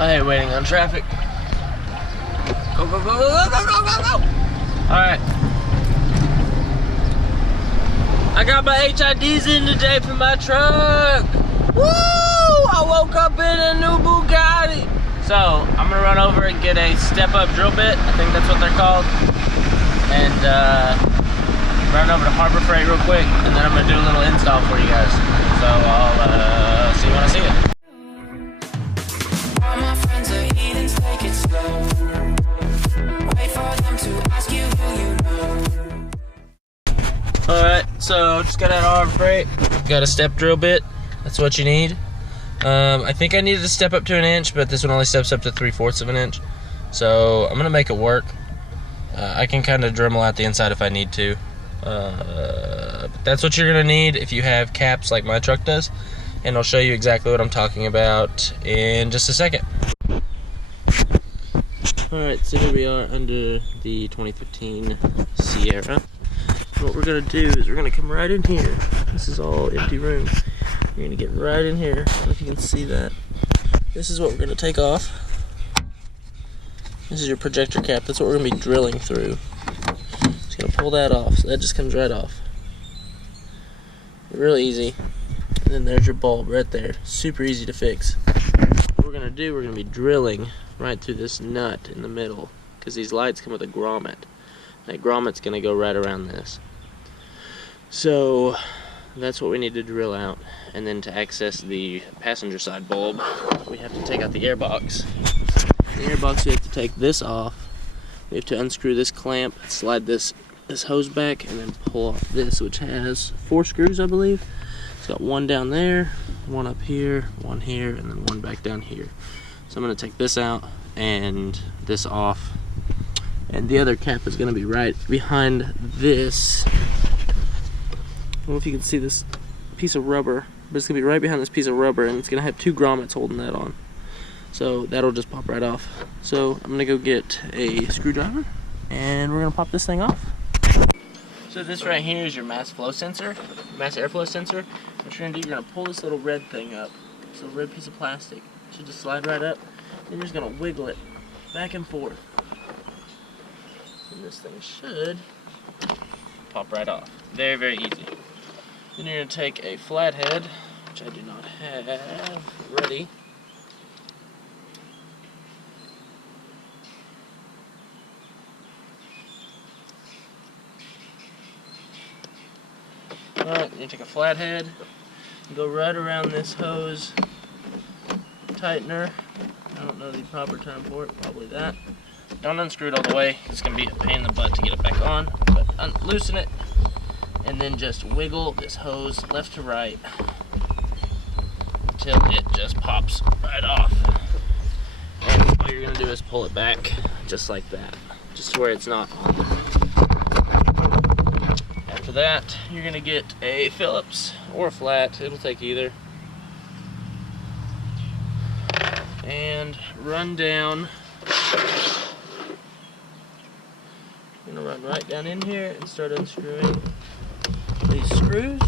I hate waiting on traffic. Go, go, go, go, go, go, go, go, go! Alright. I got my HIDs in today for my truck. Woo! I woke up in a new Bugatti. So, I'm gonna run over and get a step-up drill bit. I think that's what they're called. And, run over to Harbor Freight real quick, and then I'm gonna do a little install for you guys. So, I'll, see you when I see it. Alright, so just got out of Harbor Freight. Got a step drill bit. That's what you need. I think I needed to step up to 1 inch, but this one only steps up to 3/4 of an inch. So I'm gonna make it work. I can kind of Dremel out the inside if I need to. But that's what you're gonna need if you have caps like my truck does. And I'll show you exactly what I'm talking about in just a second. Alright, so here we are under the 2015 Sierra. What we're gonna do is we're gonna come right in here. This is all empty room. You're gonna get right in here. I don't know if you can see that. This is what we're gonna take off. This is your projector cap. That's what we're gonna be drilling through. Just gonna pull that off. So that just comes right off. Really easy. And then there's your bulb right there. Super easy to fix. What we're gonna do, we're gonna be drilling right through this nut in the middle, because these lights come with a grommet. That grommet's gonna go right around this. So that's what we need to drill out. And then to access the passenger side bulb, we have to take out the airbox. The airbox, we have to take this off. We have to unscrew this clamp, slide this hose back, and then pull off this, which has 4 screws, I believe. It's got one down there, one up here, one here, and then one back down here. So I'm gonna take this out and this off. And the other cap is gonna be right behind this. I don't know if you can see this piece of rubber, but it's gonna be right behind this piece of rubber, and it's gonna have 2 grommets holding that on. So that'll just pop right off. So I'm gonna go get a screwdriver, and we're gonna pop this thing off. So this right here is your mass flow sensor, mass airflow sensor. What you're gonna do, you're gonna pull this little red thing up. This little red piece of plastic. It should just slide right up. Then you're just gonna wiggle it back and forth. And this thing should pop right off. Very, very easy. Then you're going to take a flathead, which I do not have ready. Alright, you take a flathead and go right around this hose tightener. I don't know the proper term for it, probably that. Don't unscrew it all the way. It's going to be a pain in the butt to get it back on, but loosen it, and then just wiggle this hose left to right until it just pops right off. And all you're going to do is pull it back just like that, just to where it's not on. After that, you're going to get a Phillips or a flat. It'll take either. And run down. I'm going to run right down in here and start unscrewing these screws,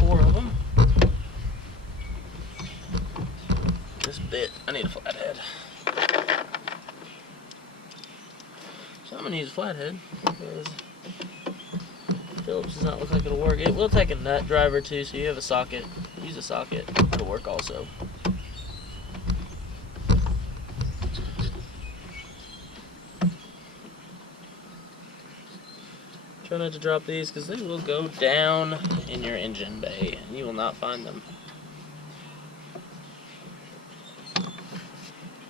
4 of them. This bit, I need a flathead. So I'm going to use a flathead because Phillips does not look like it'll work. It will take a nut driver too, so you have a socket. Use a socket, it'll work also. Try not to drop these because they will go down in your engine bay and you will not find them.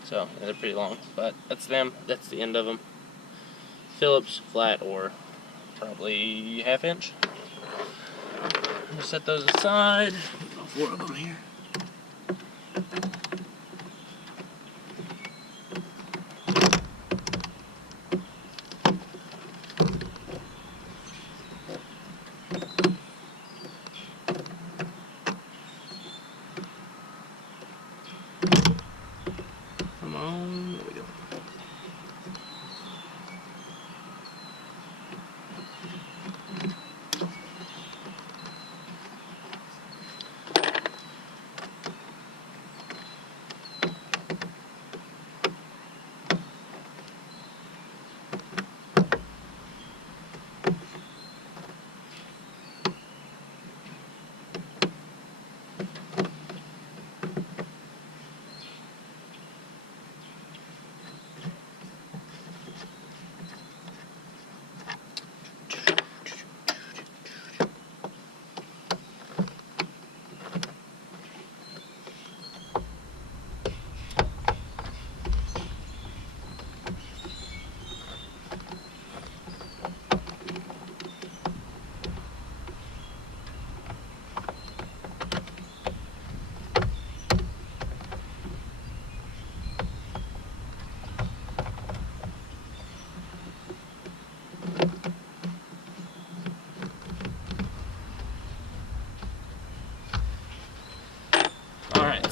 So they're pretty long, but that's them. That's the end of them. Phillips, flat, or probably 1/2 inch. I'm gonna set those aside. All 4 of them here. Come on, there we go.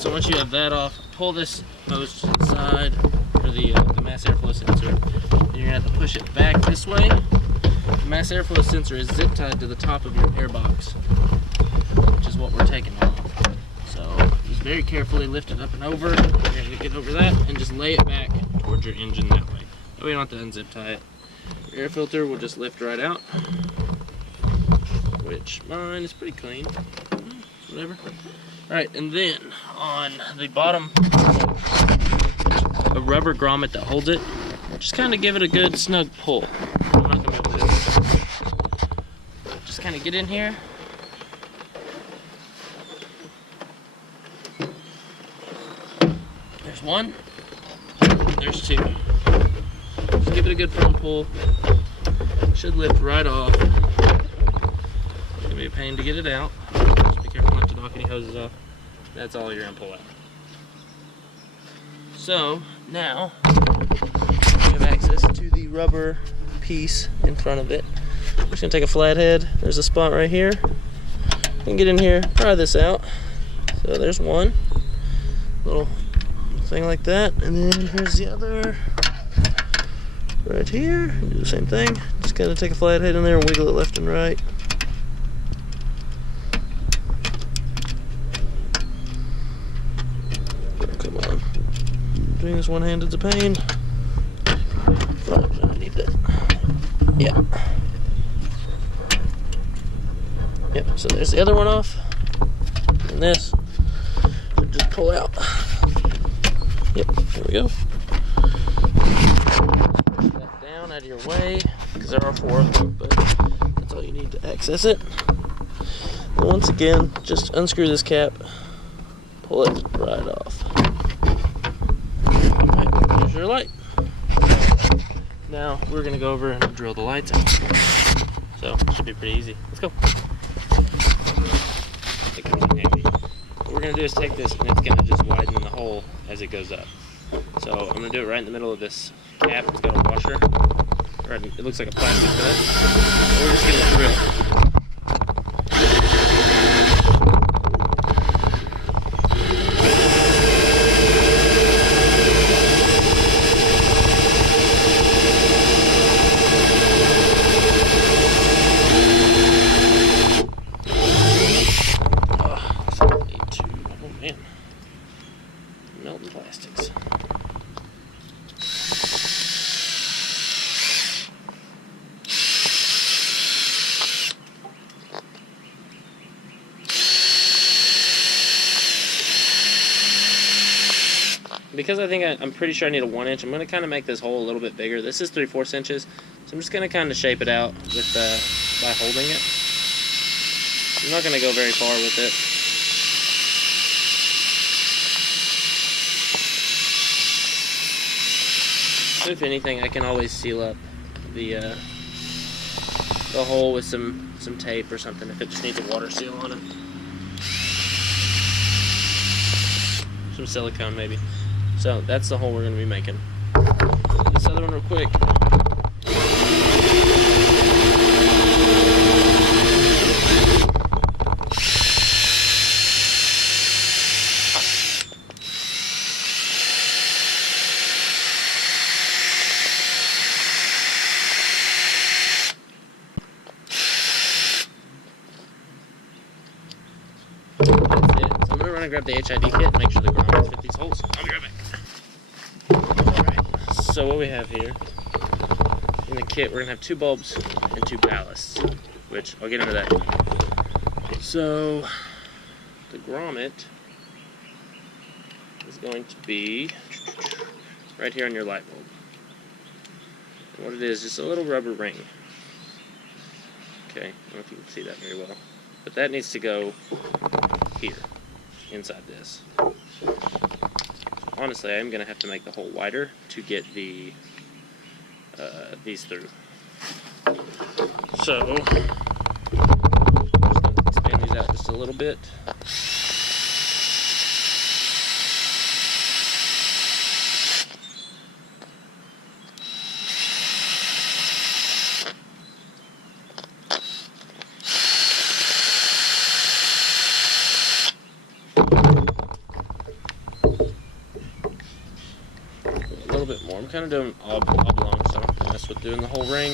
So once you have that off, pull this hose to the side, or the mass airflow sensor. And you're gonna have to push it back this way. The mass airflow sensor is zip tied to the top of your air box, which is what we're taking off. So just very carefully lift it up and over. You're gonna get over that and just lay it back towards your engine that way. That way you don't have to unzip tie it. Your air filter will just lift right out, which mine is pretty clean. Whatever. Alright, and then on the bottom, a rubber grommet that holds it, just kind of give it a good snug pull. I'm not going to be able to do it. Just kind of get in here. There's one. There's two. Just give it a good firm pull. Should lift right off. It's going to be a pain to get it out. Just be careful not to knock any hoses off. That's all you're going to pull out. So now we have access to the rubber piece in front of it. I'm just going to take a flathead. There's a spot right here. You can get in here, try this out. So there's one little thing like that, and then here's the other right here. Do the same thing. Just gotta take a flathead in there and wiggle it left and right. Oh, come on. Doing this one-handed's a pain. Right, I need that. Yeah. Yep, so there's the other one off. And this. Just pull out. Yep, there we go. Push that down out of your way, because there are 4 of them, but that's all you need to access it. And once again, just unscrew this cap, pull it right off. Alright, here's your light. Now we're going to go over and drill the lights out. So, it should be pretty easy. Let's go. It comes in handy. What we're going to do is take this, and it's going to just widen the hole as it goes up. So I'm going to do it right in the middle of this cap. It's got a washer. It looks like a plastic nut. We're just going to drill. Melting plastics. Because I think I'm pretty sure I need a 1 inch, I'm going to kind of make this hole a little bit bigger. This is 3/4 inches, so I'm just going to kind of shape it out with by holding it. I'm not going to go very far with it. If anything, I can always seal up the hole with some tape or something if it just needs a water seal on it. Some silicone maybe. So that's the hole we're going to be making. This other one real quick. Grab the HID kit and make sure the grommets fit these holes. I'll be right back. Alright, so what we have here in the kit, we're going to have 2 bulbs and 2 ballasts, which I'll get into that. So the grommet is going to be right here on your light bulb. And what it is, just a little rubber ring. Okay, I don't know if you can see that very well, but that needs to go here. Inside this. Honestly, I'm going to have to make the hole wider to get the these through. So, I'm just going to expand these out just a little bit. kind of doing oblong, so I'm gonna mess with doing the whole ring.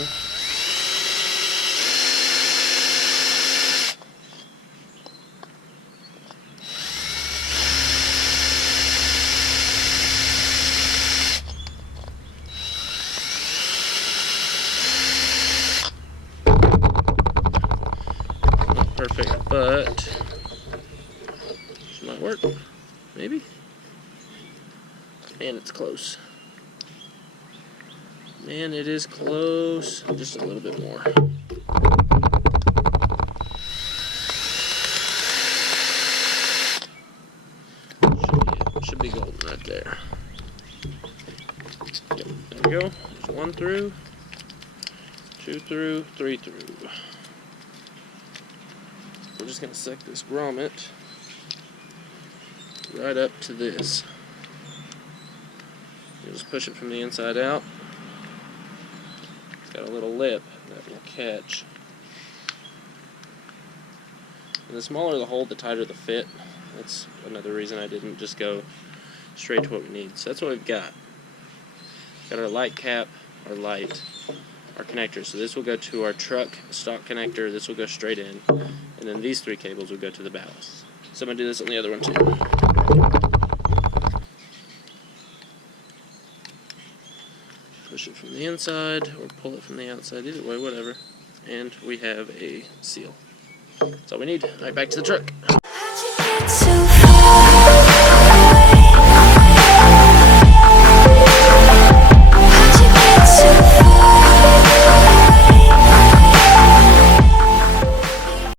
Not perfect, but it might work. Maybe. Man, it's close. Man, it is close. Just a little bit more. Should be golden right there. Yep, there we go. There's 1 through, 2 through, 3 through. We're just gonna suck this grommet right up to this. You just push it from the inside out. It's got a little lip that will catch. And the smaller the hole, the tighter the fit. That's another reason I didn't just go straight to what we need. So that's what we've got. Got our light cap, our light, our connector. So this will go to our truck stock connector. This will go straight in. And then these 3 cables will go to the ballast. So I'm going to do this on the other one too. Push it from the inside or pull it from the outside, either way, whatever. And we have a seal. That's all we need. All right, back to the truck.